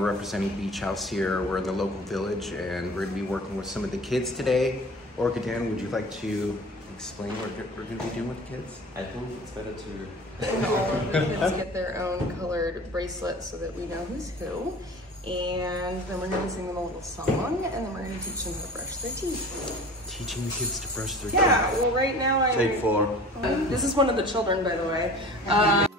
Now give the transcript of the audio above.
We're representing Beach House here. We're in the local village and we're going to be working with some of the kids today. Orchidan, would you like to explain what we're going to be doing with the kids? I think it's better to... All of the kids get their own colored bracelets so that we know who's who. And then we're going to sing them a little song, and then we're going to teach them how to brush their teeth. Teaching the kids to brush their teeth. Yeah, well right now Take 4. This is one of the children, by the way.